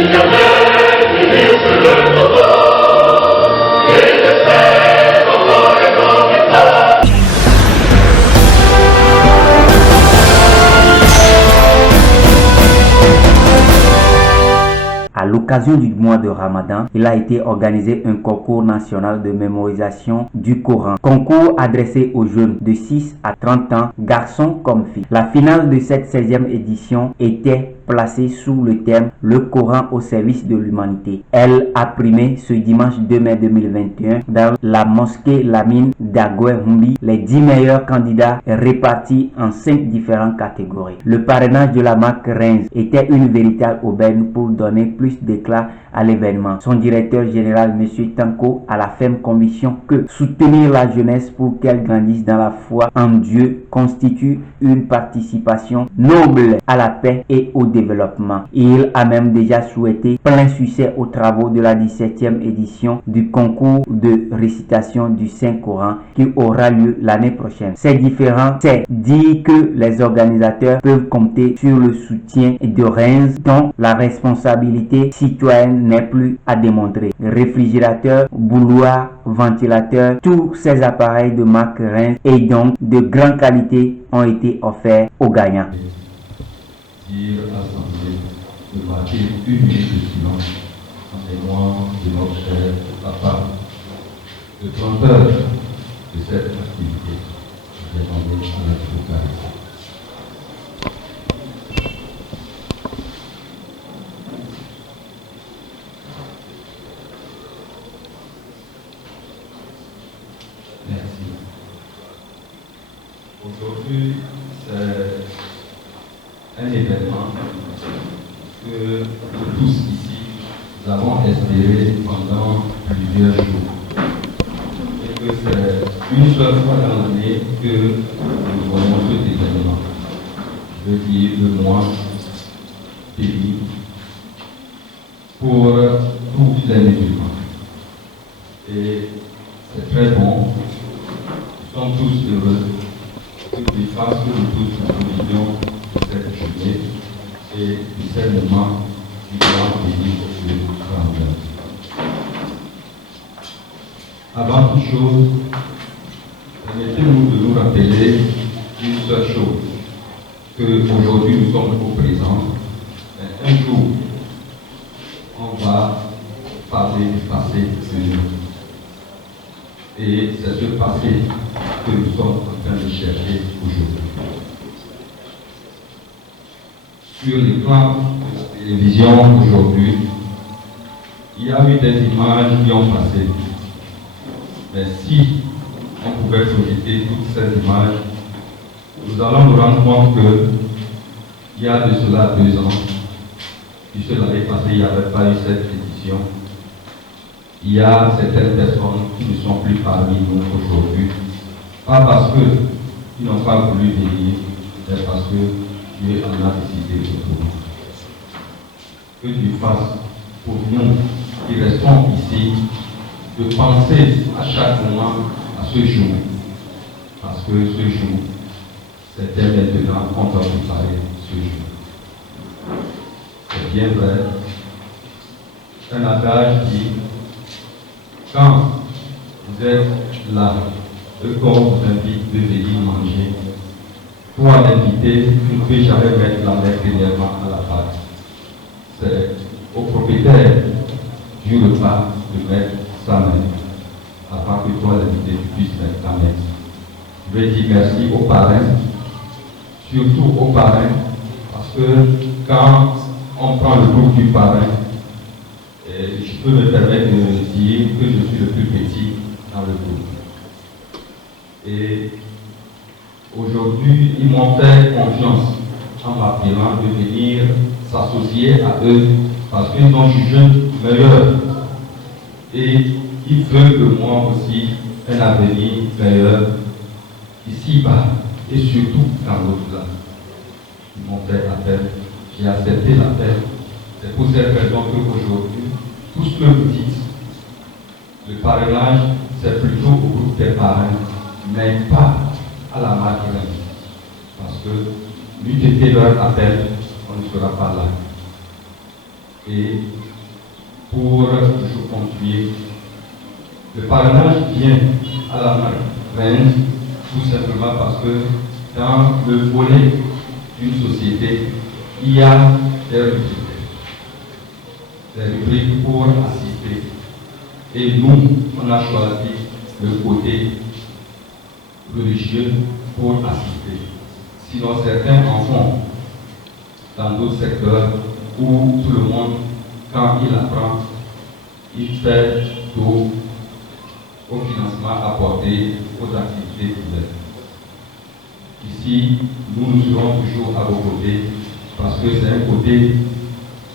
À l'occasion du mois de Ramadan, il a été organisé un concours national de mémorisation du Coran. Concours adressé aux jeunes de 6 à 30 ans, garçons comme filles. La finale de cette 16e édition était placée sous le thème Le Coran au service de l'humanité. Elle a primé ce dimanche 2 mai 2021 dans la mosquée Lamine d'Agoué-Humbi les 10 meilleurs candidats répartis en 5 différentes catégories. Le parrainage de la marque Reims était une véritable aubaine pour donner plus d'éclat à l'événement. Son directeur général, M. Tanko, a la ferme conviction que soutenir la jeunesse pour qu'elle grandisse dans la foi en Dieu constitue une participation noble à la paix et au développement. Il a même déjà souhaité plein succès aux travaux de la 17e édition du concours de récitation du Saint-Coran qui aura lieu l'année prochaine. C'est différent, c'est dire que les organisateurs peuvent compter sur le soutien de Reims dont la responsabilité citoyenne n'est plus à démontrer. Réfrigérateur, bouilloire, ventilateur, tous ces appareils de marque Reims et donc de grande qualité ont été offerts aux gagnants. Dire à l'Assemblée de marquer une minute de silence en mémoire de notre cher papa. Le 30 heures de cette activité, je vais demander à la Eucharistie. Merci. Aujourd'hui, c'est un événement que nous tous ici, nous avons espéré pendant plusieurs jours. Et que c'est une seule fois dans l'année que nous voyons cet événement. Je veux dire le mois béni pour tous les musulmans. Et c'est très bon. Nous sommes tous heureux que les faces que nous tous nous vivions de cette journée et de ces moments du grand béni de Ramadan. Avant toute chose, permettez-nous de nous rappeler une seule chose, qu'aujourd'hui nous sommes au présent, mais un jour, on va parler du passé de nous. Et c'est ce passé que nous sommes en train de chercher aujourd'hui. Sur l'écran de la télévision aujourd'hui, il y a eu des images qui ont passé. Mais si on pouvait projeter toutes ces images, nous allons nous rendre compte qu'il y a de cela 2 ans, puisque l'année passée, il n'y avait pas eu cette édition. Il y a certaines personnes qui ne sont plus parmi nous aujourd'hui, pas parce qu'ils n'ont pas voulu venir, mais parce que Dieu en a décidé autrement. Que Dieu fasse pour nous qui restons ici de penser à chaque moment à ce jour, parce que ce jour, c'était maintenant qu'on doit préparer ce jour. C'est bien vrai. Un adage dit: quand vous êtes là, le corps vous invite de venir manger. Toi, l'invité, tu ne peux jamais mettre la main premièrement à la pâte. C'est au propriétaire du repas de mettre sa main, afin que toi, l'invité, tu puisses mettre ta main. Je vais dire merci aux parrains, surtout aux parrains, parce que quand on prend le groupe du parrain, je peux me permettre de dire que je suis le plus petit dans le groupe. Et aujourd'hui, ils m'ont fait confiance en m'appelant de venir s'associer à eux parce qu'ils ont jugé meilleur. Et ils veulent que moi aussi un avenir meilleur ici-bas et surtout dans l'au-delà. Ils m'ont fait appel, j'ai accepté l'appel. C'est pour cette raison qu'aujourd'hui, tout ce que vous dites, le parrainage, c'est plutôt au groupe des parrains, mais pas à la marque. Parce que, n'eût été leur appel, on ne sera pas là. Et pour toujours conclure, le parrainage vient à la fin tout simplement parce que dans le volet d'une société, il y a des rubriques pour assister. Et nous, on a choisi le côté religieux pour assister. Sinon, certains en font dans d'autres secteurs où tout le monde, quand il apprend, il fait tout au financement apporté aux activités diverses. Ici, nous serons toujours à vos côtés parce que c'est un côté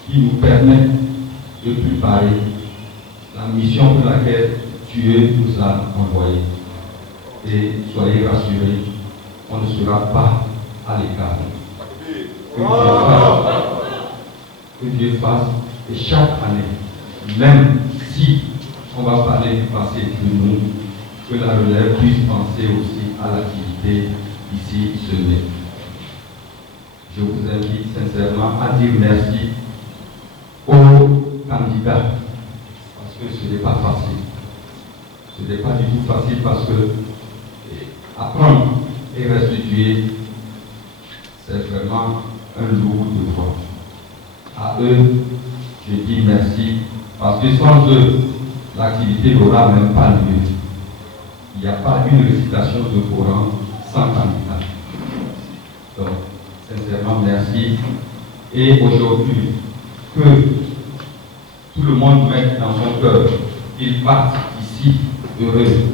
qui nous permet de préparer la mission pour laquelle Dieu nous a envoyés. Et soyez rassurés, on ne sera pas à l'écart. Que Dieu fasse, et chaque année, même si on va parler du passé de nous, que la relève puisse penser aussi à l'activité ici semée. Je vous invite sincèrement à dire merci aux candidats, parce que ce n'est pas facile. Ce n'est pas du tout facile parce que apprendre et restituer, c'est vraiment un lourd devoir. À eux, je dis merci, parce que sans eux, l'activité n'aura même pas lieu. Il n'y a pas une récitation de Coran sans candidat. Donc, sincèrement, merci. Et aujourd'hui, que tout le monde mette dans son cœur qu'il parte ici heureux,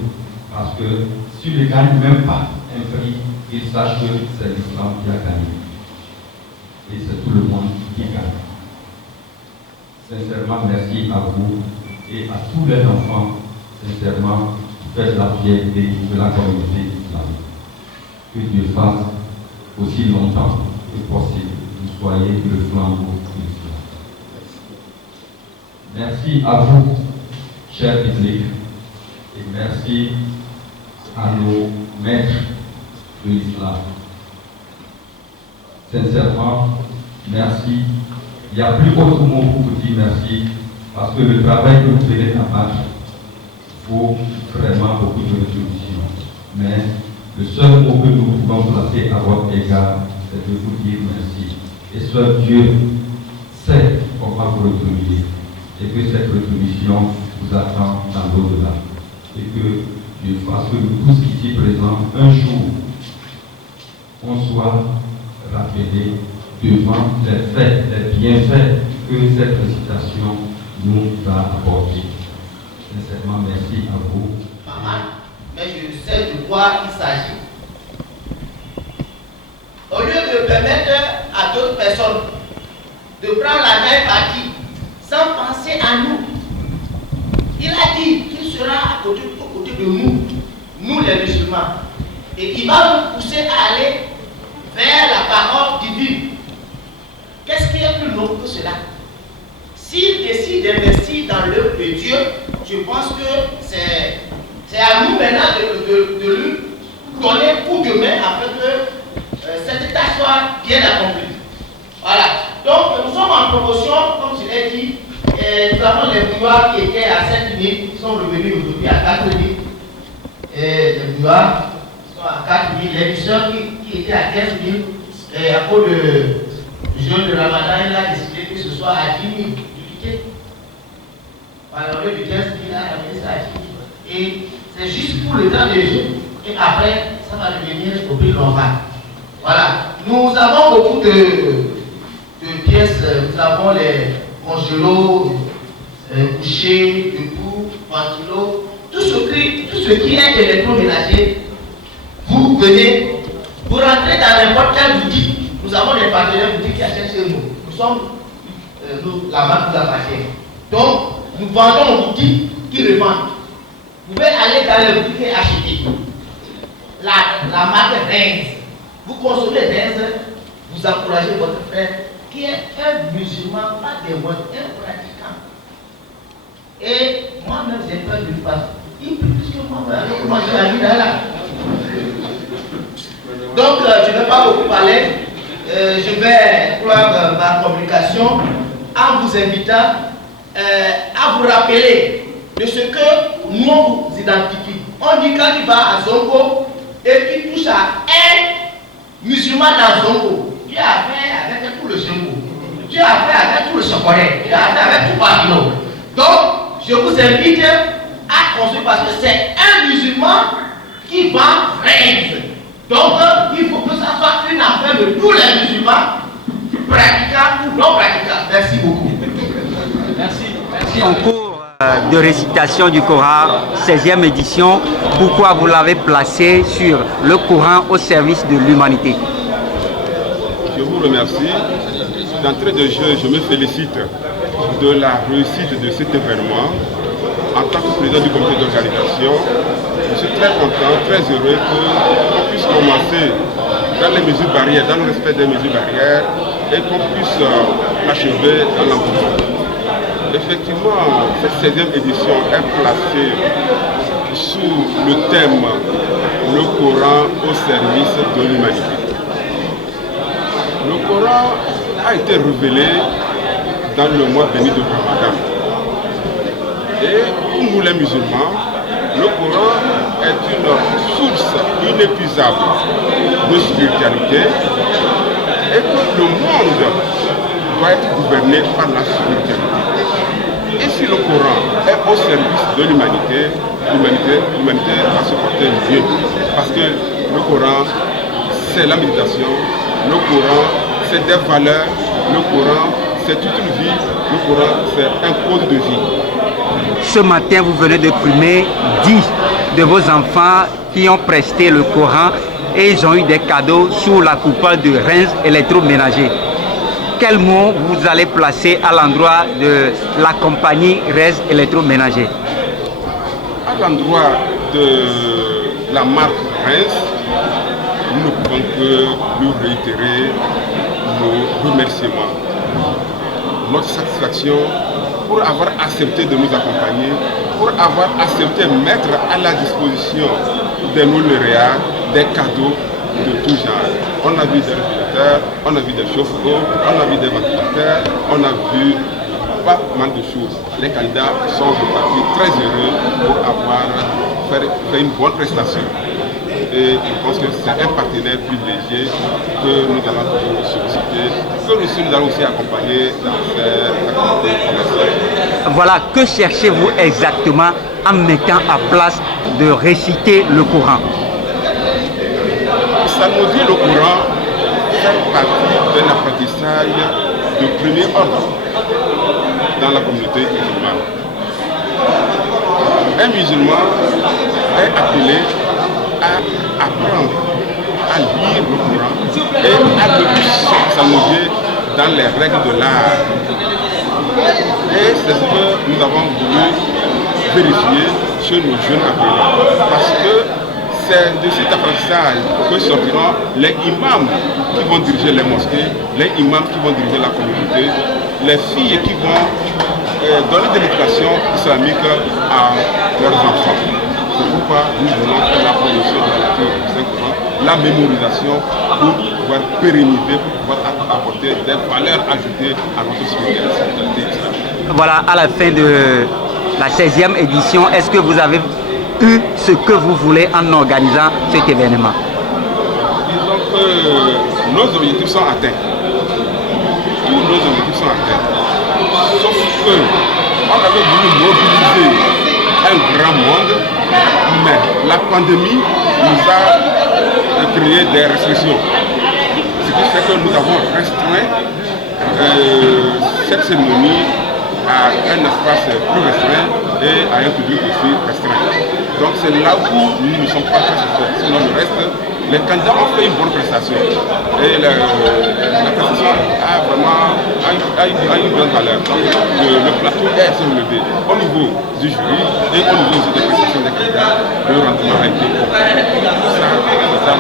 parce que s'il ne gagne même pas un prix, il sache que c'est l'islam qui a gagné. Et c'est tout le monde qui gagne. Sincèrement, merci à vous et à tous les enfants. Sincèrement, vous faites la fierté de la communauté islamique. Que Dieu fasse aussi longtemps que possible, vous soyez le flambeau de l'islam. Merci à vous, cher public, et merci à nos maîtres de l'islam. Sincèrement, merci. Il n'y a plus autre mot pour vous dire merci, parce que le travail que vous venez d'abattre vaut vraiment beaucoup de rétribution. Mais le seul mot que nous pouvons placer à votre égard, c'est de vous dire merci. Et seul Dieu sait comment vous rétribuer. Et que cette rétribution vous attend dans l'au-delà. Et que Dieu fasse que nous tous ici présents, un jour, on soit rappelés devant les faits, les bienfaits que cette récitation nous a apportés. Sincèrement, merci à vous. Mais je sais de quoi il s'agit. Au lieu de permettre à d'autres personnes de prendre la même partie sans penser à nous, il a dit qu'il sera aux côtés de nous les musulmans. Et il va nous pousser à aller vers la parole divine. Qu'est-ce qui est plus long que cela? S'il décide d'investir dans l'œuvre de Dieu, je pense que c'est à nous maintenant de lui donner coup de main afin que cette tâche soit bien accomplie. Voilà. Donc nous sommes en promotion, comme je l'ai dit, nous avons les bouilloires qui étaient à 7 000, qui sont revenus aujourd'hui à 4 000. Et les bouilloires sont à 4 000. Les émissions qui étaient à 15 000, et à cause du jeûne de Ramadan, il a décidé que ce soit à 10 000 unités. Alors, au lieu de 15 000, il a ramené ça à 10 000. Et c'est juste pour le temps de jeûne. Et après, ça va devenir au prix normal. Voilà. Nous avons beaucoup de pièces. Nous avons les congelos, couchers, debout, ventilos, tout ce qui est électroménager. Vous venez, vous rentrez dans n'importe quelle boutique. Nous avons des partenaires boutiques qui achètent chez nous. Nous sommes la marque nous appartient. Donc, nous vendons aux boutiques qui revendent. Vous pouvez aller dans les boutiques et acheter. La marque Rennes. Vous consommez Rennes, vous encouragez votre frère qui est un musulman, pas des moines, un pratiquant. Et moi-même, j'ai peur de lui passer. Il peut plus que moi, moi je la vie là. Donc, je ne vais pas beaucoup parler. Je vais prendre ma communication en vous invitant à vous rappeler de ce que nous on vous identifie. On dit quand il va à Zongo et qu'il touche à un musulman dans Zongo, tu as affaire avec tout le Zongo, tu as affaire avec tout le Sokoré, tu as affaire avec tout Babylone. Donc, je vous invite à construire parce que c'est un musulman qui va rêve. Donc, il faut que ça soit une affaire de tous les musulmans, pratiquants ou non pratiquants. Merci beaucoup. Merci. En cours de récitation du Coran, 16e édition, pourquoi vous l'avez placé sur le Coran au service de l'humanité? Je vous remercie. D'entrée de jeu, je me félicite de la réussite de cet événement. En tant que président du comité d'organisation, je suis très content, très heureux qu'on puisse commencer dans les mesures barrières, dans le respect des mesures barrières, et qu'on puisse achever dans l'environnement. Effectivement, cette 16e édition est placée sous le thème « Le Coran au service de l'humanité ». Le Coran a été révélé dans le mois béni de Ramadan. Et pour nous les musulmans, le Coran est une source inépuisable de spiritualité et que le monde doit être gouverné par la spiritualité. Et si le Coran est au service de l'humanité, l'humanité va se porter mieux. Parce que le Coran, c'est la méditation, le Coran, c'est des valeurs, le Coran, c'est toute une vie, le Coran, c'est un code de vie. Ce matin, vous venez de primer 10 de vos enfants qui ont presté le Coran et ils ont eu des cadeaux sous la coupole de Reims électroménager. Quel mot vous allez placer à l'endroit de la compagnie Reims électroménager? À l'endroit de la marque Reims, nous ne pouvons que lui réitérer nos remerciements, notre satisfaction pour avoir accepté de nous accompagner, pour avoir accepté de mettre à la disposition de nos lauréats des cadeaux de tout genre. On a vu des régulateurs, on a vu des chauffe-eau, on a vu des ventilateurs, on a vu pas mal de choses. Les candidats sont repartis très heureux pour avoir fait une bonne prestation. Et je pense que c'est un partenaire privilégié que nous allons solliciter, que nous allons aussi accompagner dans ces activités commerciales. Voilà, que cherchez-vous exactement en mettant à place de réciter le Coran? Psalmodier le Coran fait partie d'un apprentissage de premier ordre dans la communauté musulmane. Un musulman est appelé à apprendre à lire le Coran et à le psalmodier dans les règles de l'art. Et c'est ce que nous avons voulu vérifier chez nos jeunes apprenants. Parce que c'est de cet apprentissage que sortiront les imams qui vont diriger les mosquées, les imams qui vont diriger la communauté, les filles qui vont donner de l'éducation islamique à leurs enfants. C'est pourquoi nous voulons faire la promotion de la lecture du Saint-Coran, la mémorisation pour pouvoir pérenniser, pour pouvoir apporter des valeurs ajoutées à notre spiritualité islamique. Voilà, à la fin de la 16e édition, est-ce que vous avez eu ce que vous voulez en organisant cet événement? Disons que nos objectifs sont atteints. Tous nos objectifs sont atteints. Sauf que on avait voulu mobiliser un grand monde, mais la pandémie nous a créé des restrictions. Ce qui fait que nous avons restreint cette cérémonie à un espace plus restreint et à un public aussi restreint. Donc c'est là où nous ne sommes pas très satisfaits. Sinon le reste, les candidats ont fait une bonne prestation. Et la prestation a vraiment une bonne valeur. Donc le plateau est relevé au niveau du jury et au niveau aussi des prestations des candidats. Le rendement a été bon. Ça.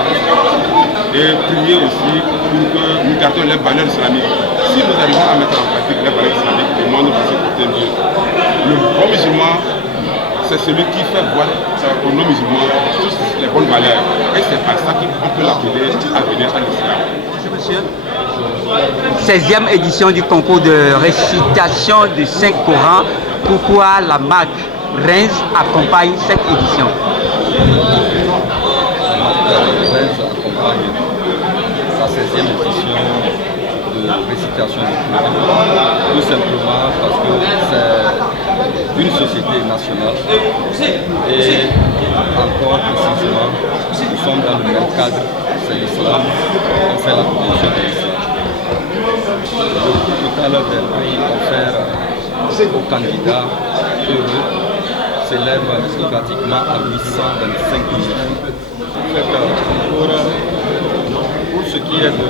Et prier aussi pour que nous gardions les valeurs islamiques. Si nous arrivons à mettre en pratique les valeurs islamiques, le monde va se porter mieux. Le bon musulman, c'est celui qui fait voir aux non-musulmans toutes les bonnes valeurs. Et c'est par ça qu'on peut l'appeler à venir à l'islam. 16e édition du concours de récitation du Saint-Coran. Pourquoi la marque Reims accompagne cette édition? Reims accompagne la 16e édition de récitation du Coran, tout simplement parce que c'est une société nationale et encore précisément, nous sommes dans le même cadre, c'est l'islam, on fait la promotion de l'islam. Le total des prix offerts aux candidats heureux s'élève pratiquement à 825 000. Pour ce qui est de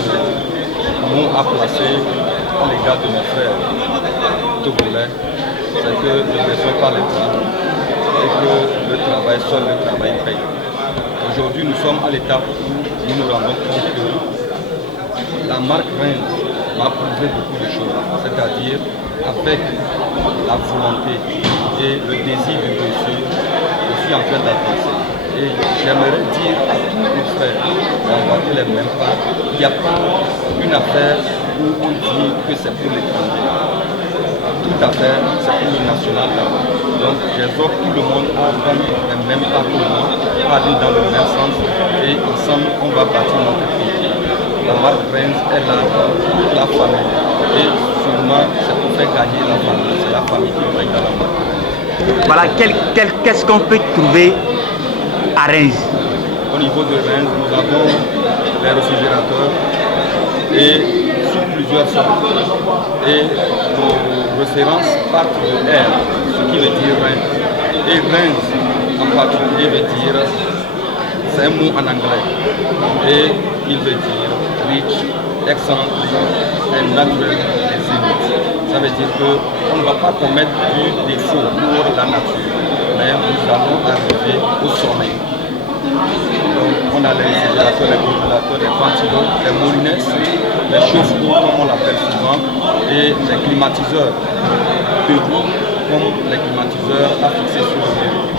mot à placer à l'égard de mes frères togolais, c'est que ne baissons pas les bras et que le travail, seul le travail paye. Aujourd'hui, nous sommes à l'étape où nous nous rendons compte que la marque Reims m'a prouvé beaucoup de choses, c'est-à-dire avec la volonté et le désir de réussir, je suis en train d'avancer. Et j'aimerais dire à tous nos frères d'emboîter les mêmes pas. Il n'y a pas une affaire où on dit que c'est pour l'étranger. Toute affaire, c'est pour le national d'abord. Donc j'exhorte tout le monde à prendre les mêmes pas que moi, à aller dans le même sens et ensemble on va bâtir notre pays. La marque Reims est là pour la famille et sûrement c'est pour faire gagner la famille. C'est la famille qui gagne dans la marque Reims. Voilà, qu'est-ce qu'on peut trouver à Reims? Au niveau de Reims, nous avons les réfrigérateurs et sous plusieurs sortes. Et nos références partent de R, ce qui veut dire Reims. Et Reims en particulier veut dire, c'est un mot en anglais. Et il veut dire rich, excellent, and natural and zénith. Ça veut dire qu'on ne va pas commettre du défaut pour la nature, mais nous allons arriver au sommet. Donc on a les réfrigérateurs, les congélateurs, les ventilos, les moulines, les chauffe-eau comme on l'appelle souvent, et les climatiseurs debout comme les climatiseurs affixés sur le mur.